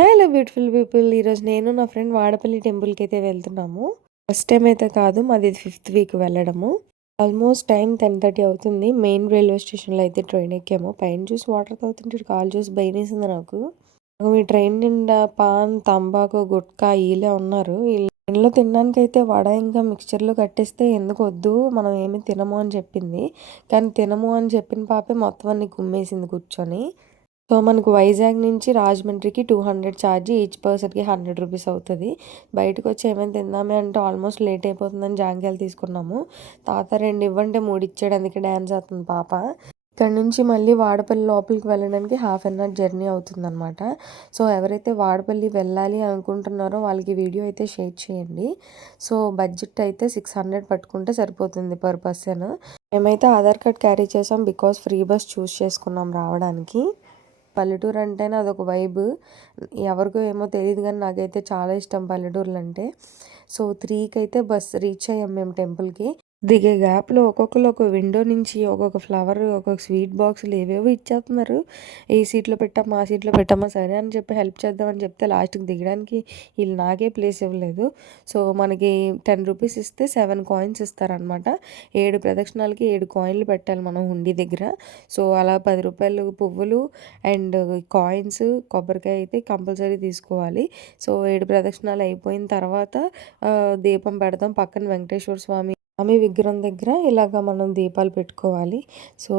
Hello beautiful people. ఈరోజు నేను నా ఫ్రెండ్ వాడపల్లి టెంపుల్కి అయితే వెళ్తున్నాము. ఫస్ట్ టైం అయితే కాదు, మాది 5th వీక్ వెళ్ళడము. ఆల్మోస్ట్ టైం 10:30 అవుతుంది. మెయిన్ రైల్వే స్టేషన్లో అయితే ట్రైన్ ఎక్కాము. పైన చూసి వాటర్ తాగుతుంటే కాలు చూసి భయం వేసింది నాకు. ఈ ట్రైన్ నిండా పాన్, తంబాకు, గుట్కా వీళ్ళే ఉన్నారు. ట్రైన్లో తినడానికి అయితే వడ ఇంకా మిక్చర్లు కట్టేస్తే ఎందుకు వద్దు, మనం ఏమి తినము అని చెప్పింది. కానీ తినము అని చెప్పిన పాపే మొత్తం అన్ని గుమ్మేసింది కూర్చొని. సో, మనకు వైజాగ్ నుంచి రాజమండ్రికి 200 ఛార్జ్, ఈచ్ పర్సన్‌కి 100 రూపీస్ అవుతది. బయటకొచ్చి ఏమైనా తిందామే అంటే ఆల్మోస్ట్ లేట్ అయిపోతుందని జాంకాయలు తీసుకున్నాము. తాత 2 ఇవ్వంటే 3 ఇచ్చాడు. అందుకే డాన్స్ ఏస్తుంది పాప. ఇక్కడ నుంచి మళ్ళీ వాడపల్లి లోపలికి వెళ్ళడానికి హాఫ్ అన్ అవర్ జర్నీ అవుతుందనమాట. సో, ఎవరైతే వాడపల్లి వెళ్ళాలి అనుకుంటున్నారో వాళ్ళకి వీడియో అయితే షేర్ చేయండి. సో, బడ్జెట్ అయితే 600 పట్టుకుంటే సరిపోతుంది పర్ పర్సన్. మేమైతే ఆధార్ కార్డ్ క్యారీ చేసాం. బికాజ్ ఫ్రీ బస్ చూస్ చేసుకున్నాం రావడానికి. పల్లెటూరు అంటేనే అదొక వైబ్. ఎవరికో ఏమో తెలియదు కానీ నాకైతే చాలా ఇష్టం పల్లెటూర్లు అంటే. సో 3కి అయితే బస్ రీచ్ అయ్యాం మేము టెంపుల్కి. దిగే గ్యాప్లో ఒక్కొక్కరు ఒక విండో నుంచి ఒక్కొక్క ఫ్లవర్, ఒక్కొక్క స్వీట్ బాక్సులు ఏవేవో ఇచ్చేస్తున్నారు. ఈ సీట్లో పెట్టమ్మా, ఆ సీట్లో పెట్టమ్మా, సరే అని చెప్పి హెల్ప్ చేద్దామని చెప్తే లాస్ట్కి దిగడానికి వీళ్ళు నాకే ప్లేస్ ఇవ్వలేదు. సో మనకి 10 రూపీస్ ఇస్తే 7 కాయిన్స్ ఇస్తారనమాట. 7 ప్రదక్షిణాలకి 7 కాయిన్లు పెట్టాలి మనం హుండీ దగ్గర. సో అలా 10 రూపాయలు పువ్వులు అండ్ కాయిన్స్, కొబ్బరికాయ అయితే కంపల్సరీ తీసుకోవాలి. సో 7 ప్రదక్షిణాలు అయిపోయిన తర్వాత దీపం పెడతాం. పక్కన వెంకటేశ్వర స్వామి విగ్రహం దగ్గర ఇలాగ మనం దీపాలు పెట్టుకోవాలి. సో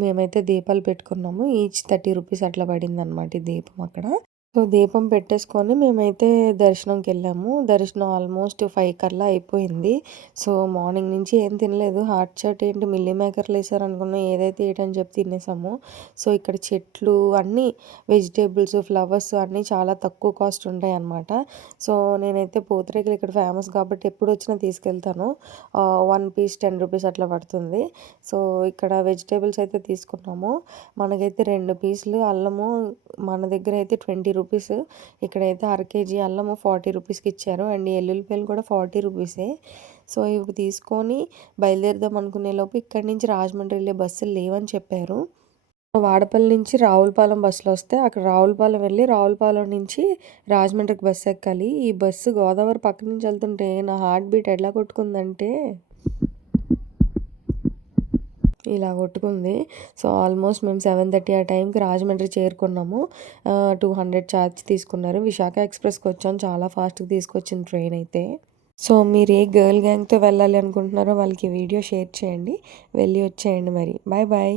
మేమైతే దీపాలు పెట్టుకున్నాము. ఈచ్ 30 రూపీస్ అట్లా పడిందనమాట ఈ దీపం అక్కడ. సో దీపం పెట్టేసుకొని మేమైతే దర్శనంకి వెళ్ళాము. దర్శనం ఆల్మోస్ట్ 5 కల్లా అయిపోయింది. సో మార్నింగ్ నుంచి ఏం తినలేదు. హాట్ చాట్ ఏంటి మిల్లీ మేకర్లు వేసారు అనుకున్నాం. ఏదైతే ఏంటని చెప్పి తినేసాము. సో ఇక్కడ చెట్లు అన్నీ వెజిటేబుల్స్, ఫ్లవర్స్ అన్నీ చాలా తక్కువ కాస్ట్ ఉంటాయి అన్నమాట. సో నేనైతే పూతరేకులు ఇక్కడ ఫేమస్ కాబట్టి ఎప్పుడు వచ్చినా తీసుకెళ్తాను. 1 పీస్ 10 రూపీస్ అట్లా పడుతుంది. సో ఇక్కడ వెజిటేబుల్స్ అయితే తీసుకున్నాము. మనకైతే 2 పీసులు అల్లము మన దగ్గర అయితే 20 రూపీస్. ఇక్కడైతే అర కేజీ అల్లము 40 రూపీస్కి ఇచ్చారు. అండ్ ఎల్లుల్లిపాయలు కూడా 40 రూపీసే. సో ఇవి తీసుకొని బయలుదేరదాం అనుకునే లోపు ఇక్కడి నుంచి రాజమండ్రి వెళ్ళే బస్సులు లేవని చెప్పారు. వాడపల్లి నుంచి రావులపాలెం బస్సులు వస్తే అక్కడ రావులపాలెం వెళ్ళి రావులపాలెం నుంచి రాజమండ్రికి బస్సు ఎక్కాలి. ఈ బస్సు గోదావరి పక్క నుంచి వెళ్తుంటే నా హార్ట్ బీట్ ఎలా కొట్టుకుందంటే ఇలా కొట్టుకుంది. సో ఆల్మోస్ట్ మేము 7:30 ఆ టైంకి రాజమండ్రి చేరుకున్నాము. 200 ఛార్జ్ తీసుకున్నారు. విశాఖ ఎక్స్ప్రెస్కి వచ్చాం. చాలా ఫాస్ట్గా తీసుకొచ్చింది ట్రైన్ అయితే. సో మీరు ఏ గర్ల్ గ్యాంగ్తో వెళ్ళాలి అనుకుంటున్నారో వాళ్ళకి వీడియో షేర్ చేయండి. వెళ్ళి వచ్చేయండి మరి. Bye bye.